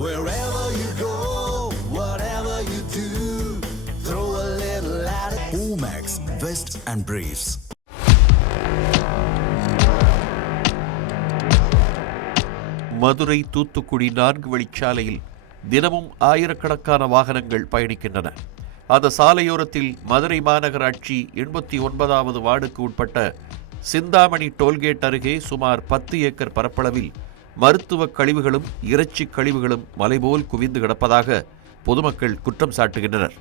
Wherever you go, whatever you do, throw a little at it. Omax, Vest and Briefs. Madurai Thoothukudi 4 வழிச்சாலையில் தினமும் ஆயிரக்கணக்கான வாகனங்கள் பயணிக்கின்றன. அந்த சாலையோரத்தில் மதுரை மாநகராட்சி 89வது வார்டுக்கு உட்பட்ட சிந்தாமணி டோல்கேட் அருகே சுமார் 10 ஏக்கர் பரப்பளவில் மருத்துவ கழிவுகளும் இறைச்சி கழிவுகளும் மலைபோல் குவிந்து கிடப்பதாக பொதுமக்கள் குற்றம் சாட்டுகின்றனர்.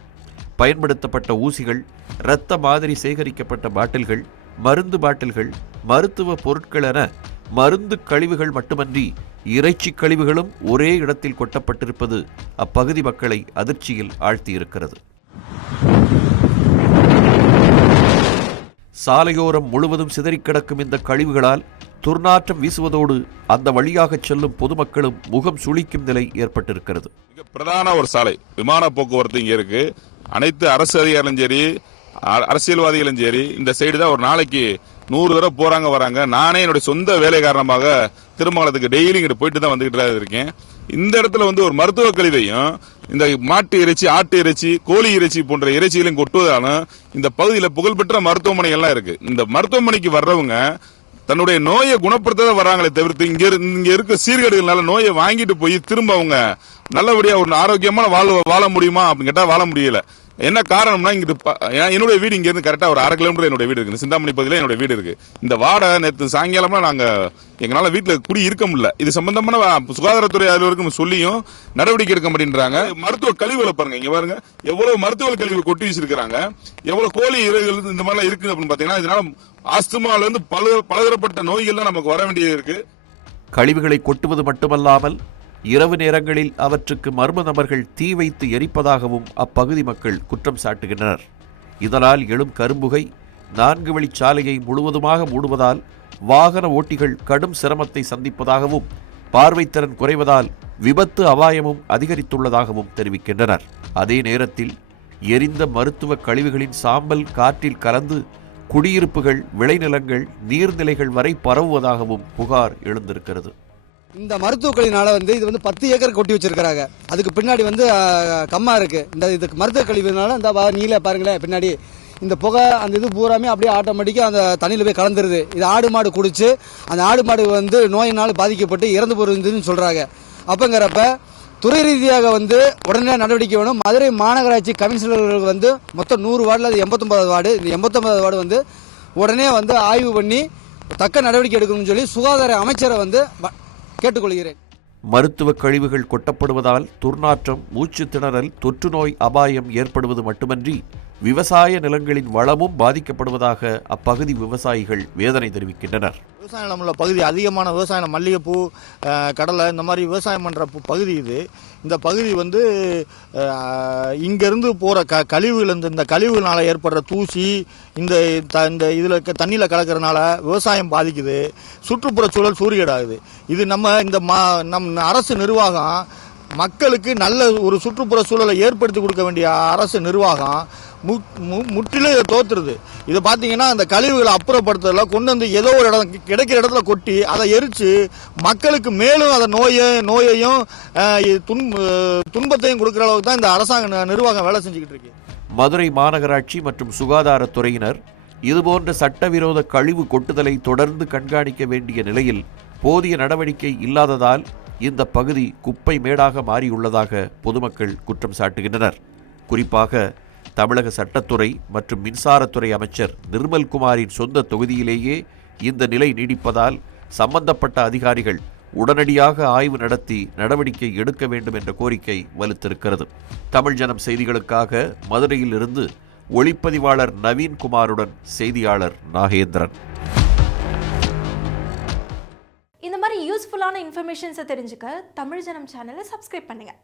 பயன்படுத்தப்பட்ட ஊசிகள், இரத்த மாதிரி சேகரிக்கப்பட்ட பாட்டில்கள், மருந்து பாட்டில்கள், மருத்துவ பொருட்கள் என மருந்து கழிவுகள் மட்டுமன்றி இறைச்சி கழிவுகளும் ஒரே இடத்தில் கொட்டப்பட்டிருப்பது அப்பகுதி மக்களை அதிர்ச்சியில் ஆழ்த்தியிருக்கிறது. சாலையோரம் முழுவதும் சிதறிக் கிடக்கும் இந்த கழிவுகளால் துர்நாற்றம் வீசுவதோடு அந்த வழியாக செல்லும் பொதுமக்களும் முகம் சுளிக்கும் நிலை ஏற்பட்டிருக்கிறது. பிரதான ஒரு சாலை, விமான போக்குவரத்து இங்க இருக்கு. அனைத்து அரசு அதிகாரிகளும் சரி, அரசியல்வாதிகளும் சரி, இந்த சைடு தான் ஒரு நாளைக்கு 100 தடவை போறாங்க வராங்க. நானே என்னுடைய சொந்த வேலை காரணமாக திருமங்கலத்துக்கு டெய்லி இங்கிட்டு போயிட்டு தான் வந்துகிட்டு இருக்கேன். இந்த இடத்துல ஒரு மருத்துவ கழிவையும் இந்த மாட்டு இறைச்சி, ஆட்டு இறைச்சி, கோழி இறைச்சி போன்ற இறைச்சிகளையும் கொட்டுவதாலும் இந்த பகுதியில் புகழ்பெற்ற மருத்துவமனைகள்லாம் இருக்கு. இந்த மருத்துவமனைக்கு வர்றவங்க தன்னுடைய நோயை குணப்படுத்த வராங்களே தவிர்த்து இங்க இருக்க சீர்கேடுகளால நோயை வாங்கிட்டு போய் திரும்ப அவங்க நல்லபடியா ஒரு ஆரோக்கியமான வாழ முடியுமா அப்படின்னு கேட்டா வாழ முடியல. என்ன காரணம்னா, என்னுடைய வீடு இங்க இருந்து கரெக்டா ஒரு 1/2 கிலோமீட்டர் என்னுடைய வீடு இருக்கு. சிந்தாமணி பகுதியில என்னுடைய வீடு இருக்கு. இந்த வாடகை நேற்று சாயங்காலமா நாங்க எங்களால வீட்டுல குடி இருக்க முடியல. இது சம்பந்தமான சுகாதாரத்துறை அலுவலருக்கும் சொல்லியும் நடவடிக்கை எடுக்க மாட்டேன்றாங்க. மருத்துவ கழிவுகளை பாருங்க, இங்க பாருங்க எவ்வளவு மருத்துவ கழிவு கொட்டி வச்சிருக்காங்க, எவ்வளவு கோழி இறைகள் இந்த மாதிரிலாம் இருக்கு அப்படின்னு பாத்தீங்கன்னா, இதனால ஆஸ்துமால இருந்து பலதரப்பட்ட நோய்கள் தான் நமக்கு வர வேண்டியது இருக்கு. கழிவுகளை கொட்டுவது மட்டுமல்லாமல் இரவு நேரங்களில் அவற்றுக்கு மர்ம நபர்கள் தீ வைத்து எரிப்பதாகவும் அப்பகுதி மக்கள் குற்றம் சாட்டுகின்றனர். இதனால் எழும் கரும்புகை 4 வழிச்சாலையை முழுவதுமாக மூடுவதால் வாகன ஓட்டிகள் கடும் சிரமத்தை சந்திப்பதாகவும், பார்வைத்திறன் குறைவதால் விபத்து அபாயமும் அதிகரித்துள்ளதாகவும் தெரிவிக்கின்றனர். அதே நேரத்தில் எரிந்த மருத்துவ கழிவுகளின் சாம்பல் காற்றில் கலந்து குடியிருப்புகள், விளைநிலங்கள், நீர்நிலைகள் வரை பரவுவதாகவும் புகார் எழுந்திருக்கிறது. இந்த மருத்துவ கழிவுனால இது 10 ஏக்கர் கொட்டி வச்சிருக்காங்க. அதுக்கு பின்னாடி கம்மா இருக்கு. இதுக்கு மருத்துவ கழிவுனால இந்த நீல பாருங்களேன், பின்னாடி இந்த புகை அந்த இது பூராமே அப்படியே ஆட்டோமேட்டிக்கா அந்த தண்ணியில போய் கலந்துருது. இது ஆடு மாடு குடிச்சு அந்த ஆடு மாடு நோயினால் பாதிக்கப்பட்டு இறந்து போறதுன்னு சொல்றாங்க. அப்பங்கிறப்ப துறை ரீதியாக உடனே நடவடிக்கை வேணும். மதுரை மாநகராட்சி கமிஷனர்கள் மொத்தம் 100 வார்டில் அது 89வது வார்டு. இந்த 89வது வார்டு உடனே ஆய்வு பண்ணி தக்க நடவடிக்கை எடுக்கணும்னு சொல்லி சுகாதார அமைச்சரை கேட்டுக்கொள்கிறேன். மருத்துவ கழிவுகள் கொட்டப்படுவதால் துர்நாற்றம், மூச்சு திணறல், தொற்று நோய் அபாயம் ஏற்படுவது மட்டுமன்றி விவசாய நிலங்களின் வளமும் பாதிக்கப்படுவதாக அப்பகுதி விவசாயிகள் வேதனை தெரிவிக்கின்றனர். விவசாய நிலம் உள்ள பகுதி, அதிகமான விவசாயம், மல்லிகைப்பூ, கடலை, இந்த மாதிரி விவசாயம் பண்ணுற பகுதி இது. இந்த பகுதி இங்கேருந்து போகிற கழிவுகள், இந்த கழிவுகளால் ஏற்படுற தூசி, இந்த இதில் தண்ணியில் கலக்கிறதுனால விவசாயம் பாதிக்குது, சுற்றுப்புற சூழல் சூரியடாகுது. இது நம் அரசு நிர்வாகம் மக்களுக்கு நல்ல ஒரு சுற்றுப்புற சூழலை ஏற்படுத்தி கொடுக்க வேண்டிய அரசு நிர்வாகம் முற்றிலும் இதை தோத்துருது. இதை பார்த்தீங்கன்னா அந்த கழிவுகளை அப்புறப்படுத்துறதுல கொண்டு ஏதோ ஒரு இடம் கிடைக்கிற இடத்துல கொட்டி அதை எரிச்சு மக்களுக்கு மேலும் அதை நோயையும் துன்பத்தையும் கொடுக்குற அளவுக்கு தான் இந்த அரசாங்க நிர்வாகம் வேலை செஞ்சுக்கிட்டு இருக்கு. மதுரை மாநகராட்சி மற்றும் சுகாதாரத்துறையினர் இதுபோன்ற சட்டவிரோத கழிவு கொட்டுதலை தொடர்ந்து கண்காணிக்க வேண்டிய நிலையில் போதிய நடவடிக்கை இல்லாததால் இந்த பகுதி குப்பை மேடாக மாறியுள்ளதாக பொதுமக்கள் குற்றம் சாட்டுகின்றனர். குறிப்பாக தமிழக சட்டத்துறை மற்றும் மின்சாரத்துறை அமைச்சர் நிர்மல்குமாரின் சொந்த தொகுதியிலேயே இந்த நிலை நீடிப்பதால் சம்பந்தப்பட்ட அதிகாரிகள் உடனடியாக ஆய்வு நடத்தி நடவடிக்கை எடுக்க வேண்டும் என்ற கோரிக்கை வலுத்திருக்கிறது. தமிழ் ஜனம் செய்திகளுக்காக மதுரையில் இருந்து ஒளிப்பதிவாளர் நவீன்குமாருடன் செய்தியாளர் நாகேந்திரன். இந்த மாதிரி யூஸ்ஃபுல்லான இன்ஃபர்மேஷன்ஸை தெரிஞ்சுக்க தமிழ் ஜனம் சேனலை சப்ஸ்கிரைப் பண்ணுங்க.